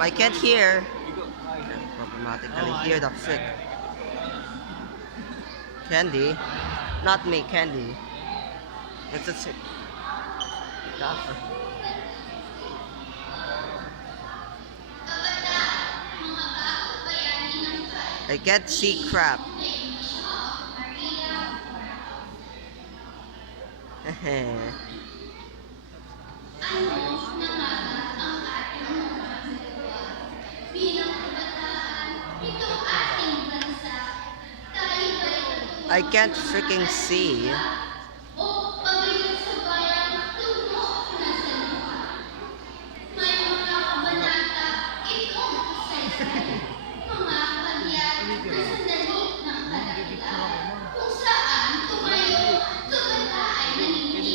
I can't hear. Problematically hear the frick. Candy, not me, Candy. It's a chick. I can't see crap. I can't freaking see.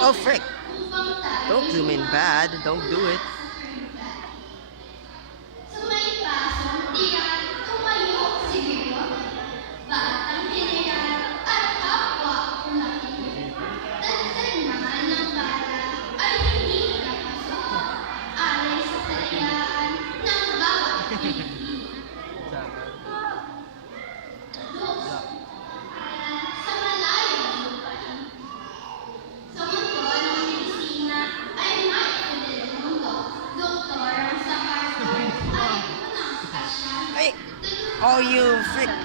Oh frick! Don't zoom in bad, don't do it. Hey! Oh, you frick!